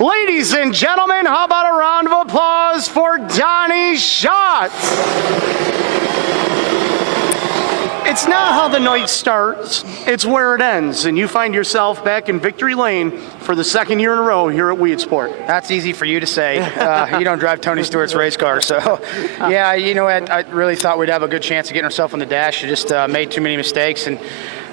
Ladies and gentlemen, how about a round of applause for Donny Schatz? It's not how the night starts, it's where it ends, and you find yourself back in victory lane for the second year in a row here at Weedsport. That's easy for you to say. You don't drive Tony Stewart's race car, so yeah, you know, I really thought we'd have a good chance of getting ourselves on the dash. I just made too many mistakes and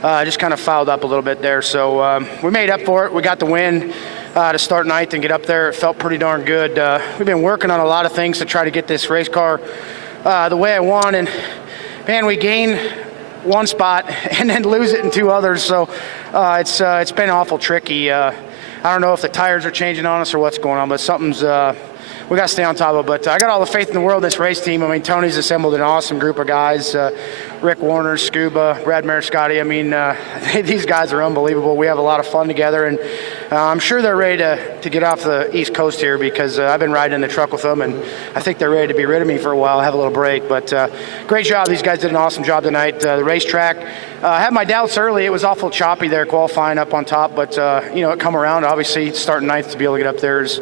just kind of fouled up a little bit there. So we made up for it. We got the win to start ninth and get up there. It felt pretty darn good. We've been working on a lot of things to try to get this race car the way I want, and man, we gain one spot and then lose it in two others. So it's been awful tricky. I don't know if the tires are changing on us or what's going on, but something's we got to stay on top of it. But I got all the faith in the world in this race team. I mean, Tony's assembled an awesome group of guys. Rick Warner, Scuba, Brad Mariscotti. I mean, these guys are unbelievable. We have a lot of fun together, and I'm sure they're ready to get off the East Coast here because I've been riding in the truck with them, and I think they're ready to be rid of me for a while, have a little break. But great job. These guys did an awesome job tonight. The racetrack, I had my doubts early. It was awful choppy there qualifying up on top, but, you know, it come around. Obviously, starting ninth to be able to get up there is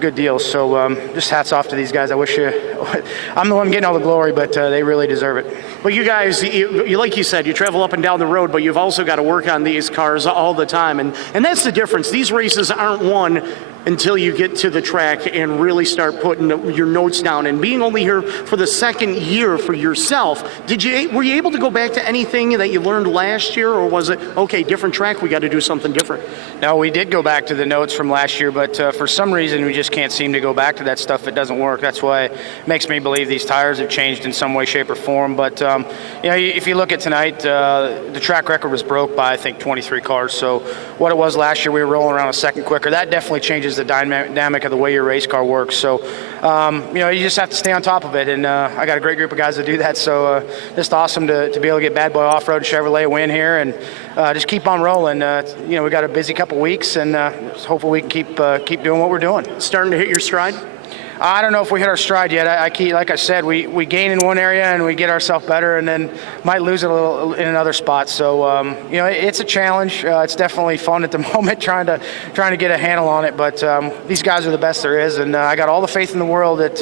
good deal. So just hats off to these guys. I wish I'm the one getting all the glory, but they really deserve it. Well, you guys, you, like you said, you travel up and down the road, but you've also got to work on these cars all the time. And that's the difference. These races aren't won until you get to the track and really start putting your notes down. And being only here for the second year for yourself, were you able to go back to anything that you learned last year, or was it, okay, different track, we got to do something different? No, we did go back to the notes from last year, but for some reason we just can't seem to go back to that stuff. It doesn't work. That's why it makes me believe these tires have changed in some way, shape, or form. But you know, if you look at tonight, the track record was broke by, I think, 23 cars. So what it was last year, we were rolling around a second quicker. That definitely changes the dynamic of the way your race car works. So you know, you just have to stay on top of it, and I got a great group of guys that do that. So just awesome to be able to get Bad Boy Off-Road Chevrolet win here, and just keep on rolling. You know, we got a busy couple weeks, and hopefully we can keep doing what we're doing. Starting to hit your stride? I don't know if we hit our stride yet. Like I said, we gain in one area and we get ourselves better, and then might lose it a little in another spot. So you know, it's a challenge. It's definitely fun at the moment trying to get a handle on it. But these guys are the best there is, and I got all the faith in the world that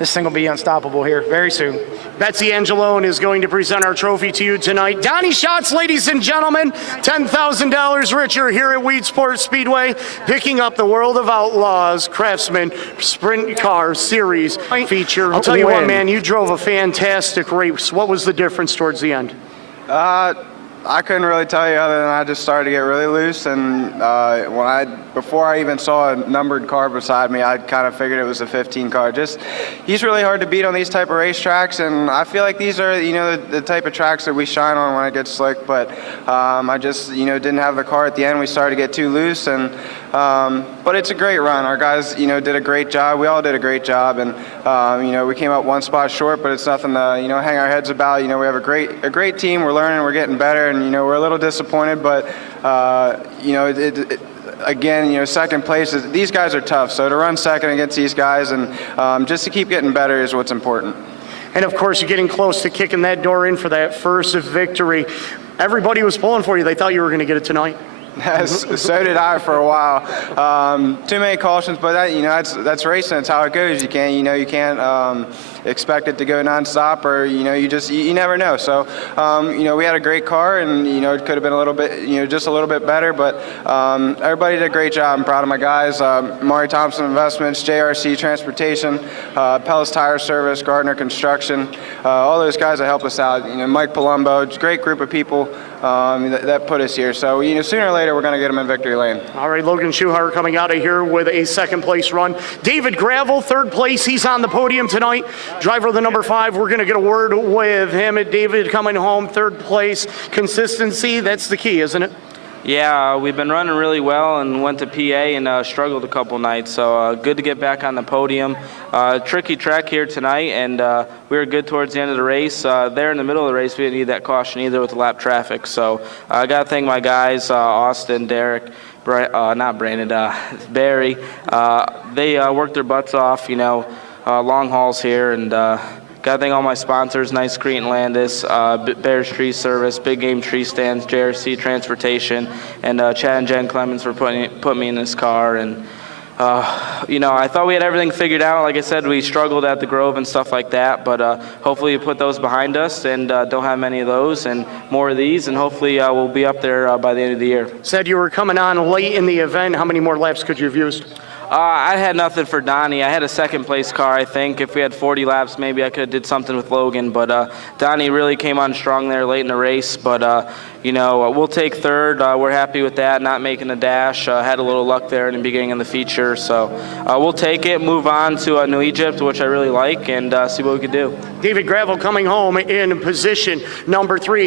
this thing will be unstoppable here very soon. Betsy Angelone is going to present our trophy to you tonight. Donny Schatz, ladies and gentlemen, $10,000 richer here at Weedsport Speedway, picking up the World of Outlaws Craftsman Sprint Car Series feature. I'll tell you what, man, you drove a fantastic race. What was the difference towards the end? I couldn't really tell you other than I just started to get really loose, and before I even saw a numbered car beside me, I kind of figured it was a 15 car. He's really hard to beat on these type of racetracks, and I feel like these are, you know, the type of tracks that we shine on when it gets slick. But I just, you know, didn't have the car at the end. We started to get too loose, and but it's a great run. Our guys, you know, did a great job. We all did a great job, and you know, we came up one spot short, but it's nothing to, you know, hang our heads about. You know, we have a great team. We're learning. We're getting better, and you know, we're a little disappointed, but you know, again, you know, second place these guys are tough. So to run second against these guys and just to keep getting better is what's important. And of course, you're getting close to kicking that door in for that first victory. Everybody was pulling for you. They thought you were going to get it tonight. So did I for a while. Too many cautions, but that, you know, that's racing. That's how it goes. You can't expect it to go nonstop, or you know, you never know. So you know, we had a great car, and you know, it could have been a little bit, you know, just a little bit better. But everybody did a great job. I'm proud of my guys. Maury Thompson Investments, JRC Transportation, Pell's Tire Service, Gardner Construction, all those guys that help us out. You know, Mike Palumbo, it's a great group of people that put us here. So you know, sooner or later we're going to get them in victory lane. All right, Logan Schuchart coming out of here with a second place run. David Gravel, third place. He's on the podium tonight. Driver of the number 5. We're going to get a word with him. David coming home, third place. Consistency, that's the key, isn't it? Yeah, we've been running really well and went to PA and struggled a couple nights. So good to get back on the podium. Tricky track here tonight, and we were good towards the end of the race. There in the middle of the race, we didn't need that caution either with the lap traffic. So I got to thank my guys, Austin, Derek, not Brandon, Barry. They worked their butts off, you know, long hauls here, and got to thank all my sponsors, Nice Crete and Landis, Bears Tree Service, Big Game Tree Stands, JRC Transportation, and Chad and Jen Clemens for putting me in this car. And I thought we had everything figured out. Like I said, we struggled at the Grove and stuff like that, but hopefully we put those behind us and don't have many of those and more of these, and hopefully we'll be up there by the end of the year. Said you were coming on late in the event. How many more laps could you have used? I had nothing for Donny. I had a second-place car, I think. If we had 40 laps, maybe I could have did something with Logan. But Donny really came on strong there late in the race. But, we'll take third. We're happy with that, not making a dash. Had a little luck there in the beginning of the feature. So we'll take it, move on to New Egypt, which I really like, and see what we can do. David Gravel coming home in position number 3.